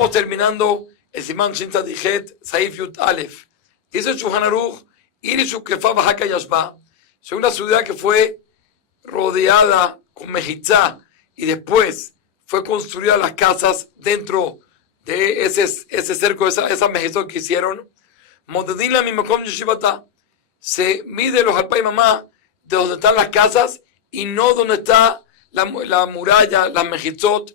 Estamos terminando el Simán Shin Tzadichet Saif Yud Aleph. Dice el Shulchan Aruch, Irishu Kefa Bajaka Yashba, es una ciudad que fue rodeada con mejizá y después fue construida las casas dentro de ese cerco, esa mejizá que hicieron. Modedila Mimakom Yeshivata, se mide los alpay mamá de donde están las casas y no donde está la muralla, la mejizot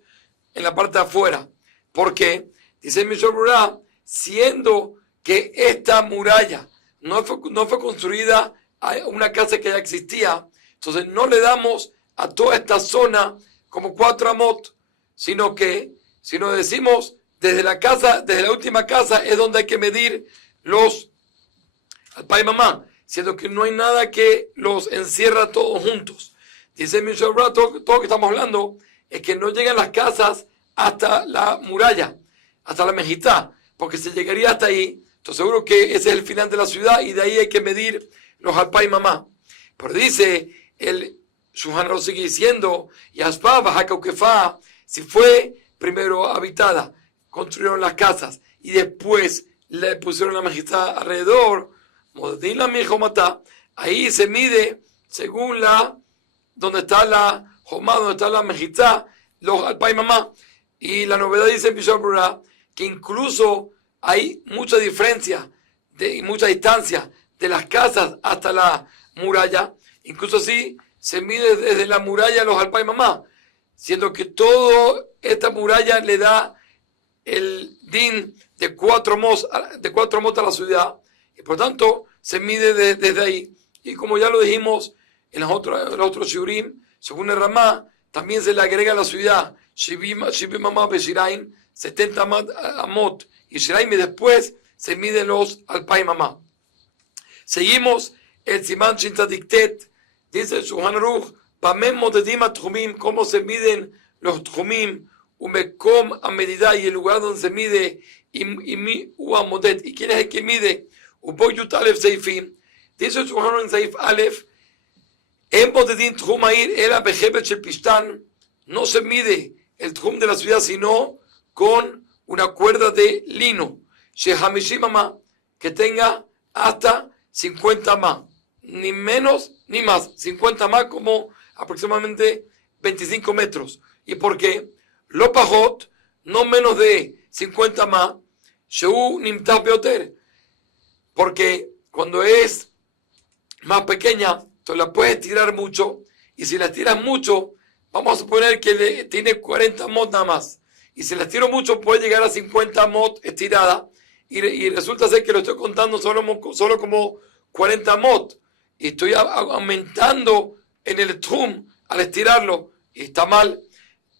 en la parte de afuera. ¿Por qué? Dice el Mishor Brura, siendo que esta muralla no fue construida a una casa que ya existía, entonces no le damos a toda esta zona como 4 amot, sino decimos desde la última casa es donde hay que medir los alpay mamá, siendo que no hay nada que los encierra todos juntos. Dice el Mishor Brura, todo lo que estamos hablando es que no llegan las casas hasta la muralla, hasta la mejizá, porque se llegaría hasta ahí. Entonces seguro que ese es el final de la ciudad y de ahí hay que medir los alpay mamá. Pero dice el Shulchan Aruch, sigue diciendo, Yashba Bajaka Ukefa, si fue primero habitada, construyeron las casas y después le pusieron la mejizá alrededor, ahí se mide según donde está la jomá, donde está la mejizá, los alpay mamá. Y la novedad dice en Bishop Brura que incluso hay mucha diferencia y mucha distancia de las casas hasta la muralla. Incluso así se mide desde la muralla a los alpay mamá, siendo que toda esta muralla le da el din de 4 mos a la ciudad, y por tanto se mide desde ahí. Y como ya lo dijimos en los otros shiurim, según el Ramá, también se le agrega a la ciudad 70 amot Shiraim, 70 amot y Shiraim, y después se miden los alpay mamá. Seguimos el Simán Shin Tzadiktet, dice el Shulchan Aruch, Pamem Modedim Tchumim, cómo se miden los Tchumim, Umekom a medida, y el lugar donde se mide, y mi Uamodet, y quién es el que mide, Uboyut Aleph Seifim, dice el Shulchan Aruch en Seif Aleph, En Modedim Tchum Air era Bejebet Shel Pishtan, no se mide el tchum de la ciudad, sino con una cuerda de lino, Shehamishim amá, que tenga hasta 50 más, ni menos ni más, 50 más, como aproximadamente 25 metros. ¿Y por qué? Lo pajot, no menos de 50 más, Sheu nimtah beoter, porque cuando es más pequeña, entonces la puedes tirar mucho, y si la tiras mucho, vamos a suponer que tiene 40 mot nada más. Y si la estiro mucho, puede llegar a 50 mot estirada. Y resulta ser que lo estoy contando solo como 40 mot. Y estoy aumentando en el tchum al estirarlo. Y está mal.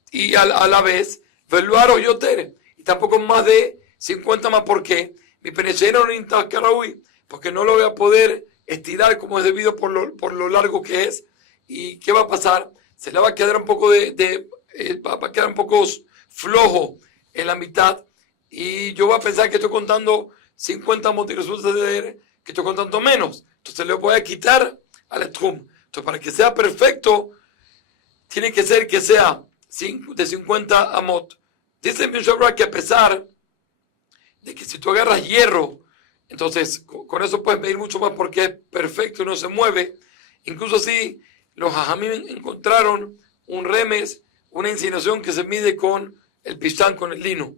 Y a la vez, veluaro yoter. Y tampoco más de 50 más. ¿Por qué? Mi penechero no, porque no lo voy a poder estirar como es debido por lo largo que es. ¿Y qué va a pasar? Se le va a quedar un poco va a quedar un poco flojo en la mitad, y yo voy a pensar que estoy contando 50 mot y resulta ser que estoy contando menos. Entonces le voy a quitar al tchum. Entonces, para que sea perfecto, tiene que ser que sea de 50 amot. Dice Mishra que a pesar de que si tú agarras hierro, entonces con eso puedes medir mucho más porque es perfecto y no se mueve. Incluso así, los hajamim encontraron un remes, una insinuación que se mide con el pistán, con el lino.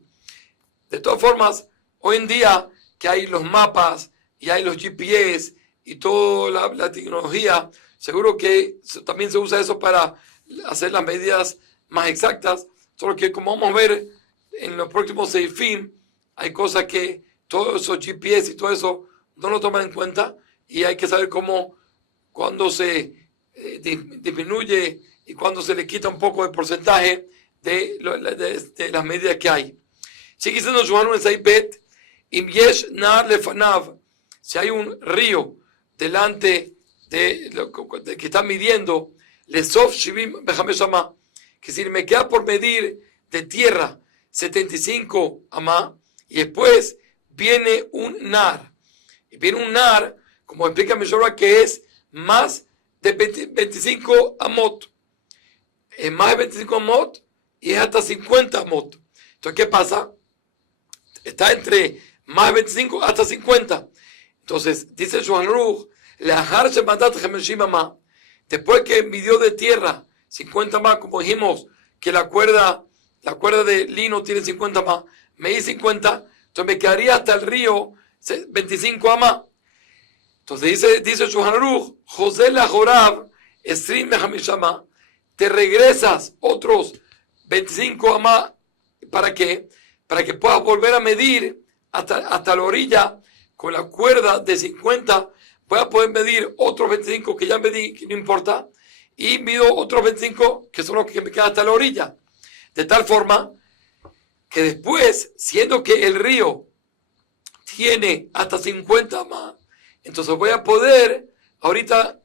De todas formas, hoy en día que hay los mapas y hay los GPS y toda la tecnología, seguro que también se usa eso para hacer las medidas más exactas, solo que como vamos a ver en los próximos seifim, hay cosas que todos esos GPS y todo eso no lo toman en cuenta, y hay que saber cuándo se disminuye y cuando se le quita un poco de porcentaje de las medidas que hay. Sigue diciendo Johannu en Saibet, Im yesh nar lefanav, si hay un río delante de que está midiendo, lesof shivim bechamesh amá, que si me queda por medir de tierra 75 amá, y después viene un nar, y viene un nar, como explica Mishora, que es más de 25 amot, es más de 25 amot y es hasta 50 amot. Entonces, ¿qué pasa? está entre más de 25 hasta 50. Entonces, dice Shulchan Aruch, después que midió de tierra 50 más, como dijimos, que la cuerda de lino tiene 50 más, me di 50, entonces me quedaría hasta el río 25 más. Entonces dice Shulchan Aruch, José la Jorab, Esrim Mehamishama, te regresas otros 25 más, ¿para qué? Para que puedas volver a medir hasta la orilla con la cuerda de 50, puedas poder medir otros 25 que ya medí, que no importa, y mido otros 25 que son los que me quedan hasta la orilla. De tal forma que después, siendo que el río tiene hasta 50 más, entonces voy a poder ahorita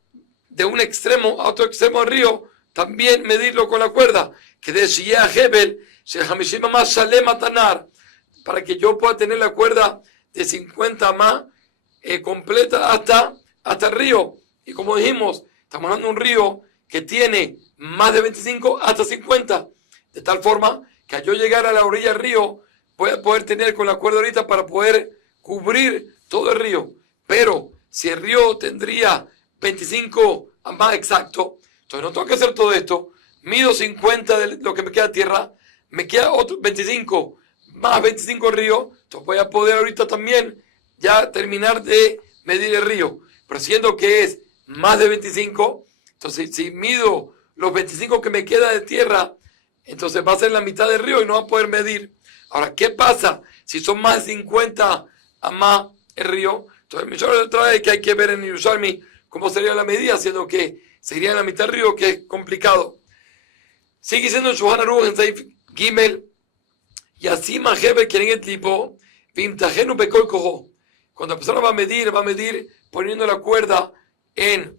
de un extremo a otro extremo del río también medirlo con la cuerda, que de Shia Hebel, Shehamishim más Shalem Atanar, para que yo pueda tener la cuerda de 50 más completa hasta el río. Y como dijimos, estamos hablando de un río que tiene más de 25 hasta 50, de tal forma que al yo llegar a la orilla del río voy a poder tener con la cuerda ahorita para poder cubrir todo el río. Pero si el río tendría 25 más exacto, entonces no tengo que hacer todo esto, mido 50 de lo que me queda de tierra, me queda otro 25 más 25 el río, entonces voy a poder ahorita también ya terminar de medir el río. Pero siendo que es más de 25, entonces si mido los 25 que me queda de tierra, entonces va a ser la mitad del río y no va a poder medir. Ahora, ¿qué pasa si son más de 50 a más el río? Entonces, mi shor trae que hay que ver en Yerushalmi cómo sería la medida, siendo que sería la mitad del río, que es complicado. Sigue siendo el Shulchan Aruch en Seif Gimel, y así Majebe quieren el tipo, Vimtajenu Bekol Koho. Cuando la persona va a medir poniendo la cuerda en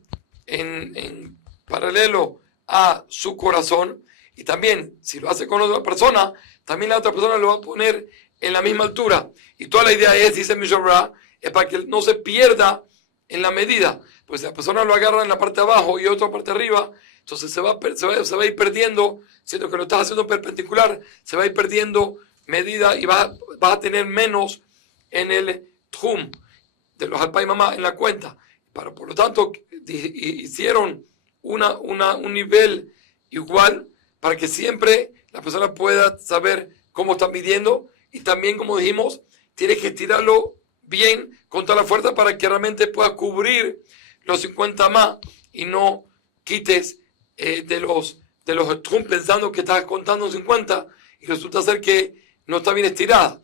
paralelo a su corazón, y también si lo hace con otra persona, también la otra persona lo va a poner en la misma altura. Y toda la idea es, dice Mishra, es para que no se pierda en la medida. Pues si la persona lo agarra en la parte de abajo y otra parte de arriba, entonces se va a ir perdiendo, siendo que lo estás haciendo perpendicular, se va a ir perdiendo medida y vas a tener menos en el tjum de los alpay mamá en la cuenta. Por lo tanto, hicieron un nivel igual para que siempre la persona pueda saber cómo está midiendo, y también, como dijimos, tienes que estirarlo bien con toda la fuerza para que realmente pueda cubrir los 50 más y no quites de los tjum pensando que estás contando 50 y resulta ser que no está bien estirada,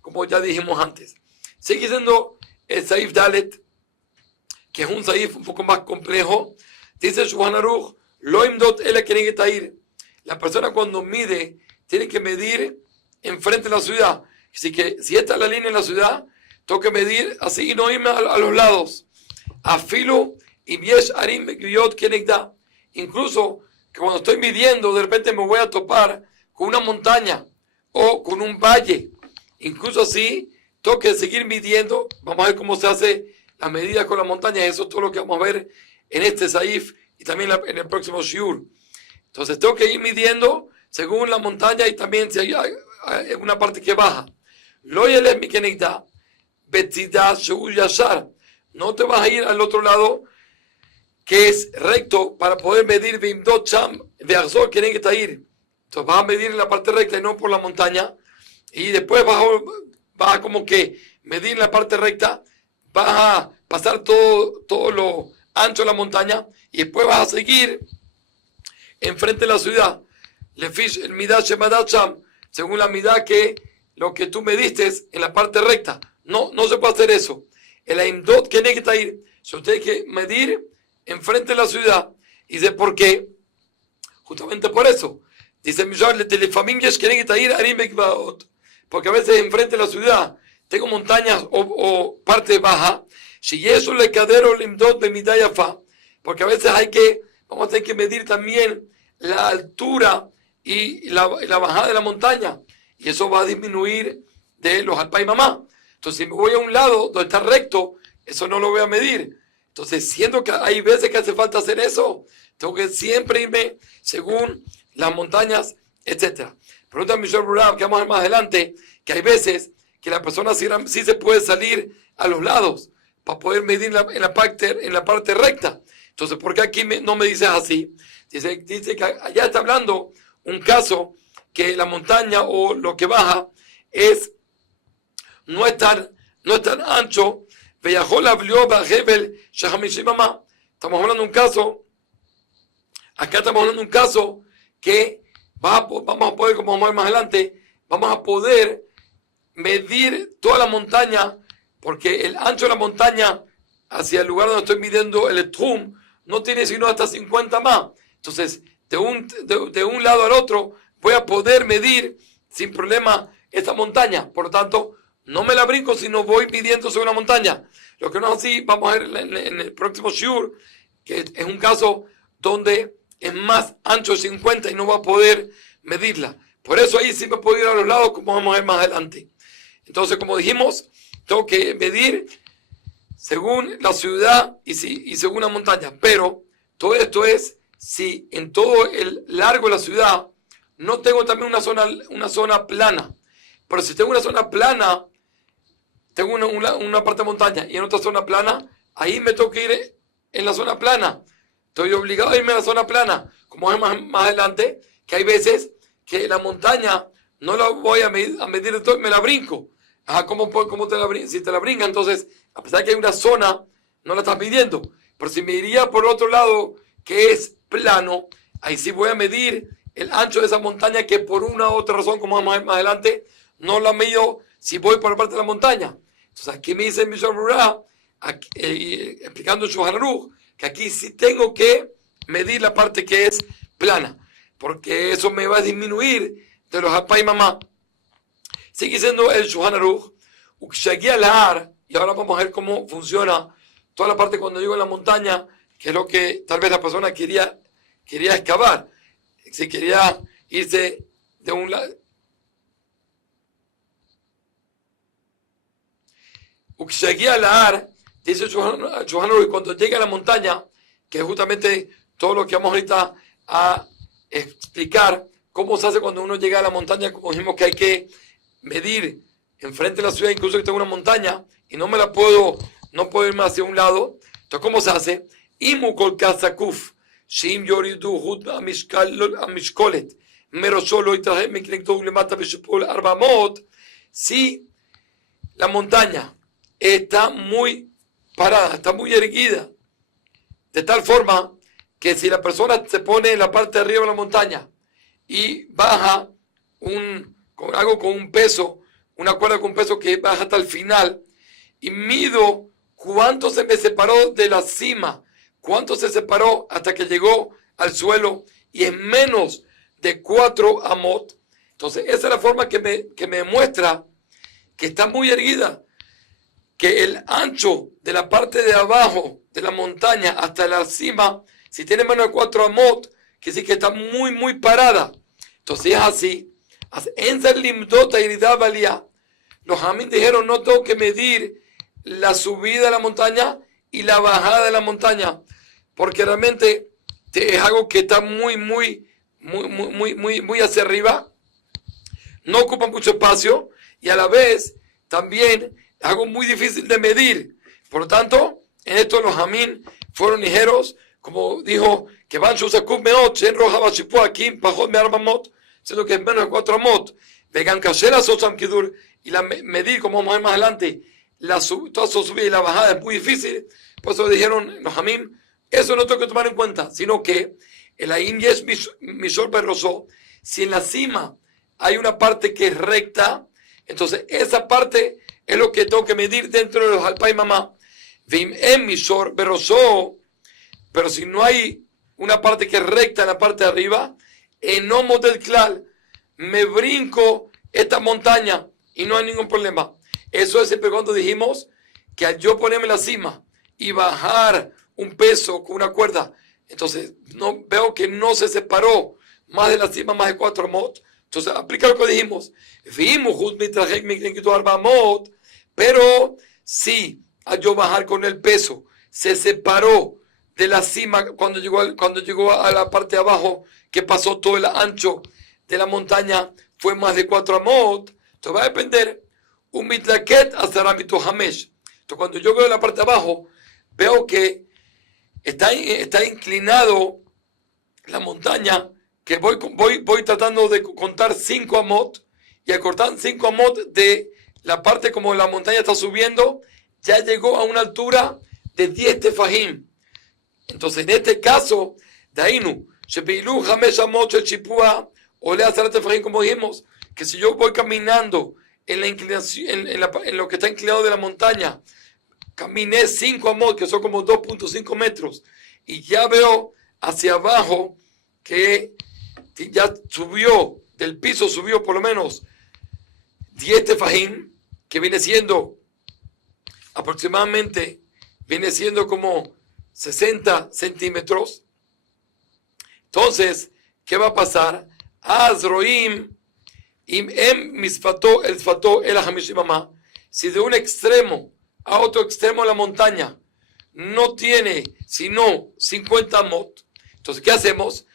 como ya dijimos antes. Sigue siendo el Saif Dalet, que es un Saif un poco más complejo. Dice Shulchan Aruch, Lo imdot ela keneged ha'ir. La persona cuando mide, tiene que medir enfrente de la ciudad. Así que si esta es la línea en la ciudad, tengo que medir así y no irme a los lados. Afilo y yesh arim bekriyot kenegda. Incluso que cuando estoy midiendo, de repente me voy a topar con una montaña o con un valle. Incluso así, tengo que seguir midiendo. Vamos a ver cómo se hace la medida con la montaña. Eso es todo lo que vamos a ver en este Saif y también en el próximo Shiur. Entonces tengo que ir midiendo según la montaña y también si hay una parte que baja. Lo yeles mi kenegda, betzida shu yashar. No te vas a ir al otro lado que es recto para poder medir bimdot cham ve'achzor keneged ha'ir. Entonces vas a medir en la parte recta y no por la montaña. Y después vas a como que medir en la parte recta, vas a pasar todo lo ancho de la montaña y después vas a seguir enfrente de la ciudad. Lefish el midah shemadat sham, según la midah que lo que tú mediste en la parte recta. No se puede hacer eso. El aimdot keneged ha'ir, se tiene que medir enfrente de la ciudad. Y dice, ¿por qué? Justamente por eso. Dice Mishar, porque a veces enfrente de la ciudad tengo montañas o parte baja. Si eso le cadero limdot de midayafa, porque a veces vamos a tener que medir también la altura y la bajada de la montaña. Y eso va a disminuir de los alpay mamá. Entonces, si me voy a un lado donde está recto, eso no lo voy a medir. Entonces, siendo que hay veces que hace falta hacer eso, tengo que siempre irme según las montañas, etc. Pregunta a Michel Burab, que vamos a ver más adelante, que hay veces que la persona sí se puede salir a los lados para poder medir en la parte recta. Entonces, ¿por qué aquí no me dices así? Dice que allá está hablando un caso que la montaña o lo que baja no es tan ancho. Estamos hablando de un caso, acá estamos hablando de un caso que vamos a poder, como vamos a ver más adelante, vamos a poder medir toda la montaña, porque el ancho de la montaña hacia el lugar donde estoy midiendo el Trum no tiene sino hasta 50 más. Entonces, de un lado al otro voy a poder medir sin problema esta montaña. Por lo tanto, no me la brinco, sino voy midiendo sobre una montaña. Lo que no es así, vamos a ver en el próximo shiur, que es un caso donde es más ancho de 50 y no va a poder medirla. Por eso ahí sí me puedo ir a los lados, como vamos a ver más adelante. Entonces, como dijimos, tengo que medir según la ciudad y según la montaña. Pero todo esto es si en todo el largo de la ciudad no tengo también una zona plana. Pero si tengo una zona plana, tengo una parte de montaña y en otra zona plana, ahí me tengo que ir en la zona plana. Estoy obligado a irme a la zona plana. Como es más adelante, que hay veces que la montaña no la voy a medir de todo, me la brinco. ¿Cómo te la brinca? Si te la brinca, entonces, a pesar de que hay una zona, no la estás midiendo. Pero si me iría por otro lado, que es plano, ahí sí voy a medir el ancho de esa montaña, que por una u otra razón, como vamos a ver más adelante, no la mido si voy por la parte de la montaña. Entonces aquí me dice el Mishal Brura, explicando el Shulchan Aruch, que aquí sí tengo que medir la parte que es plana, porque eso me va a disminuir de los papá y mamá. Sigue siendo el Shulchan Aruch, y ahora vamos a ver cómo funciona toda la parte cuando llego a la montaña, que es lo que tal vez la persona quería excavar, si quería irse de un lado. Dice Shulchan Aruch, cuando llega a la montaña, que es justamente todo lo que vamos ahorita a explicar, cómo se hace cuando uno llega a la montaña, como dijimos que hay que medir enfrente de la ciudad, incluso que tengo una montaña, y no puedo irme hacia un lado. Entonces, ¿cómo se hace? Imukol kasakuf, shim yoridu hut amishkolet, mero solo y traje mi le mata arbamot. Si la montaña está muy parada, está muy erguida, de tal forma que si la persona se pone en la parte de arriba de la montaña y baja con un peso, una cuerda con un peso que baja hasta el final, y mido cuánto se me separó de la cima, cuánto se separó hasta que llegó al suelo, y es menos de 4 amot, entonces esa es la forma que me muestra que está muy erguida, que el ancho de la parte de abajo de la montaña hasta la cima, si tiene menos de 4 amot, quiere decir que está muy, muy parada. Entonces es así. Los Jamín dijeron, no tengo que medir la subida de la montaña y la bajada de la montaña, porque realmente es algo que está muy, muy, muy, muy, muy, muy hacia arriba, no ocupa mucho espacio y a la vez también es algo muy difícil de medir. Por lo tanto, en esto los Jamín fueron ligeros, como dijo que van Shusakub Meot, Shen Rojaba Shipu Akim, Pajot Me Arbamot, siendo que es menos de 4 amot, vegan Kashera Sotsam Kidur, y la medir, como vamos a ver más adelante, toda su subida y la bajada es muy difícil. Por eso dijeron los Jamín, eso no tengo que tomar en cuenta, sino que el Ain Yesh Mishor Berroso, si en la cima hay una parte que es recta, entonces esa parte es lo que tengo que medir dentro de los alpa y mamá. Vim en Mishor Berroso, pero si no hay una parte que es recta en la parte de arriba, en Omo del Klal, me brinco esta montaña y no hay ningún problema. Eso es siempre cuando dijimos que al yo ponerme en la cima y bajar un peso con una cuerda, entonces no veo que no se separó más de la cima, más de 4 amot. Entonces aplica lo que dijimos. Pero si al yo bajar con el peso se separó de la cima cuando llegó a la parte de abajo, que pasó todo el ancho de la montaña, fue más de 4 amot, entonces va a depender un mitlaket azaramito hamesh. Entonces, cuando yo veo la parte de abajo, veo que está inclinado la montaña, que voy tratando de contar 5 amot, y al cortar 5 amot de la parte como la montaña está subiendo, ya llegó a una altura de 10 tefajim. Entonces, en este caso, Dainu, Shepeilu Hamesh Amot Chipua, o le hacer tefajim, como dijimos, que si yo voy caminando en la inclinación, en lo que está inclinado de la montaña, caminé 5 amot, que son como 2.5 metros, y ya veo hacia abajo que ya subió, del piso subió por lo menos 10 tefajim, que viene siendo aproximadamente, como 60 centímetros. Entonces, ¿qué va a pasar? Azroim, misfato el sfato el hamishimama. Si de un extremo a otro extremo de la montaña no tiene sino 50 amot, entonces, ¿qué hacemos?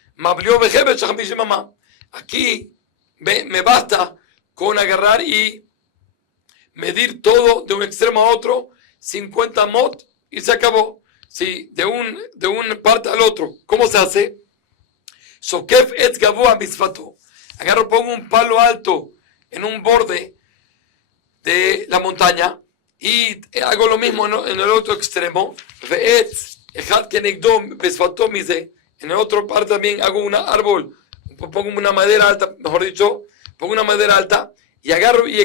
Aquí me basta con agarrar y medir todo de un extremo a otro, 50 amot, y se acabó. Sí, de una parte al otro. ¿Cómo se hace? Sokef et gavoa misfato. Agarro, pongo un palo alto en un borde de la montaña y hago lo mismo en el otro extremo. Ve'et ejad kenegdo misfato mise. En la otra parte también hago un árbol, pongo una madera alta, mejor dicho, pongo una madera alta y agarro y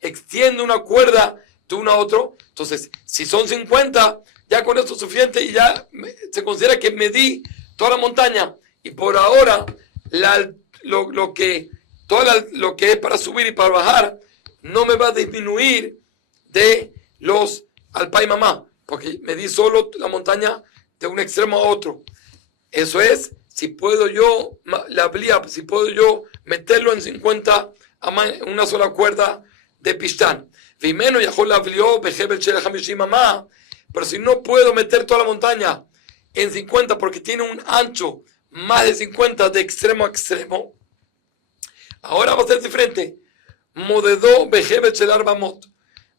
extiendo una cuerda de uno a otro. Entonces, si son 50, ya con esto es suficiente y ya se considera que medí toda la montaña. Y por ahora, lo que es para subir y para bajar, no me va a disminuir de los alpay mamá, porque medí solo la montaña de un extremo a otro. Eso es, si puedo yo meterlo en 50 en una sola cuerda de pistán. Pero si no puedo meter toda la montaña en 50 porque tiene un ancho más de 50 de extremo a extremo, ahora va a ser diferente.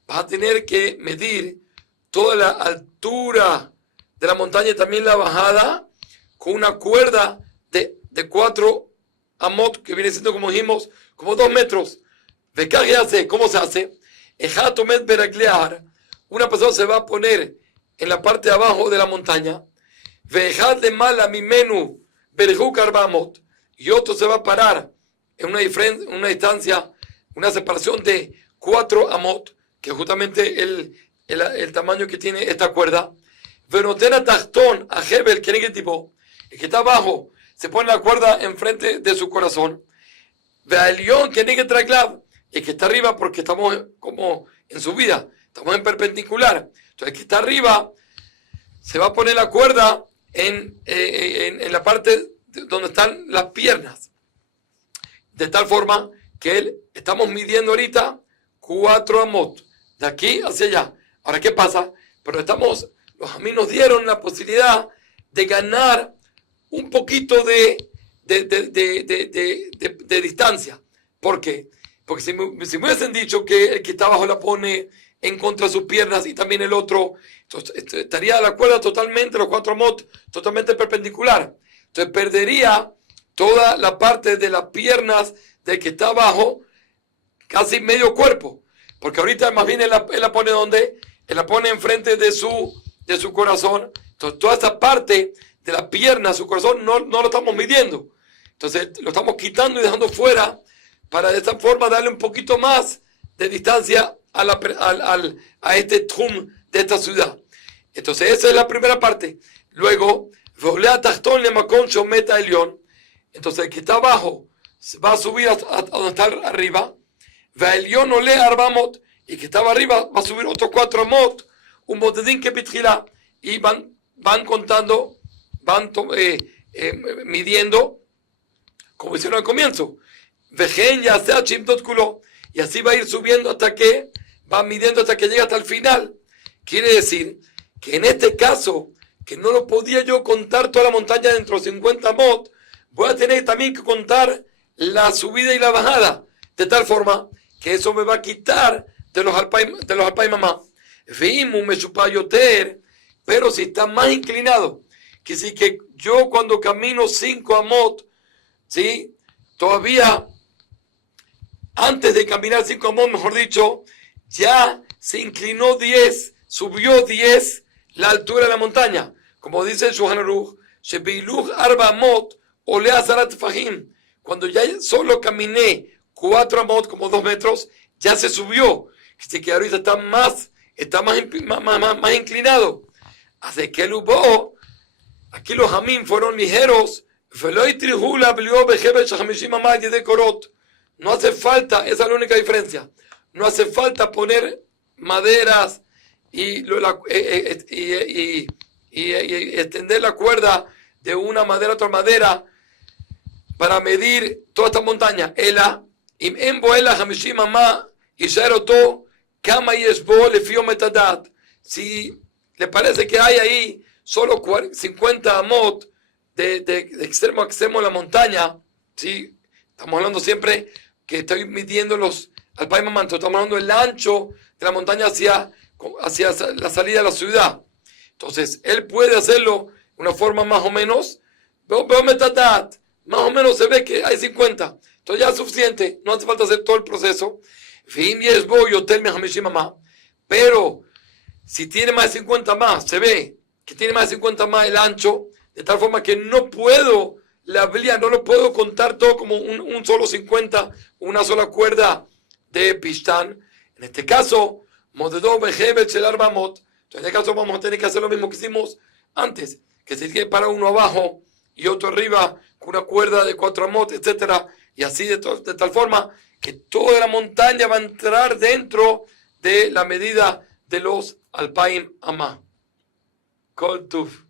Vas a tener que medir toda la altura de la montaña y también la bajada con una cuerda de 4 amot, que viene siendo, como dijimos, como 2 metros. ¿Cómo se hace? Una persona se va a poner en la parte de abajo de la montaña, y otro se va a parar en una distancia, una separación de 4 amot, que es justamente el tamaño que tiene esta cuerda. El que está abajo se pone la cuerda enfrente de su corazón. El que está arriba, porque estamos como en subida, estamos en perpendicular. Entonces el que está arriba se va a poner la cuerda en la parte donde están las piernas, de tal forma que estamos midiendo ahorita 4 amot, de aquí hacia allá. Ahora, ¿qué pasa? Pero los amigos nos dieron la posibilidad de ganar un poquito de distancia. ¿Por qué? Porque si me hubiesen dicho que el que está abajo la pone en contra de sus piernas y también el otro, entonces estaría la cuerda totalmente, los 4 amot, totalmente perpendicular. Entonces perdería toda la parte de las piernas del que está abajo, casi medio cuerpo. Porque ahorita más bien él la pone donde, él la pone enfrente de su corazón. Entonces toda esa parte de la pierna, su corazón, no lo estamos midiendo. Entonces lo estamos quitando y dejando fuera para de esta forma darle un poquito más de distancia a este trum de esta ciudad. Entonces esa es la primera parte. Luego, entonces el que está abajo va a subir a donde está arriba. Y que estaba arriba va a subir otros 4 amot, un botedín que pitjila, y van contando, midiendo, como hicieron al comienzo. Y así va a ir subiendo va midiendo hasta que llega hasta el final. Quiere decir que en este caso, que no lo podía yo contar toda la montaña dentro de 50 amot, voy a tener también que contar la subida y la bajada, de tal forma que eso me va a quitar de los alpay mamá. Vimos me supayoter, pero si está más inclinado, que sí que yo cuando camino 5 amot, ¿sí? Todavía antes de caminar 5 amot, mejor dicho, ya se inclinó 10, subió 10 la altura de la montaña. Como dice el Shulchan Aruch, Shebiluch arba amot olea zarat fahim. Cuando ya solo caminé 4 amot, como 2 metros, ya se subió. Así que ahorita está más inclinado. Así que el hubo, aquí los jamín fueron ligeros. No hace falta, esa es la única diferencia. No hace falta poner maderas y extender la cuerda de una madera a otra madera para medir toda esta montaña. Si le parece que hay ahí solo 50 amot de extremo a extremo de la montaña, ¿sí? Estamos hablando siempre que estoy midiendo los alpay mamanto, estamos hablando del ancho de la montaña hacia la salida de la ciudad. Entonces, él puede hacerlo de una forma más o menos, más o menos se ve que hay 50. Entonces ya es suficiente, no hace falta hacer todo el proceso. Pero si tiene más de 50 más, se ve que tiene más de 50 más el ancho, de tal forma que no puedo, no lo puedo contar todo como un solo 50, una sola cuerda de pistán. En este caso, entonces en este caso vamos a tener que hacer lo mismo que hicimos antes, que se tiene para uno abajo y otro arriba con una cuerda de 4 amot, etcétera, y así de tal forma que toda la montaña va a entrar dentro de la medida de los alpaim amá. Kol Tuv.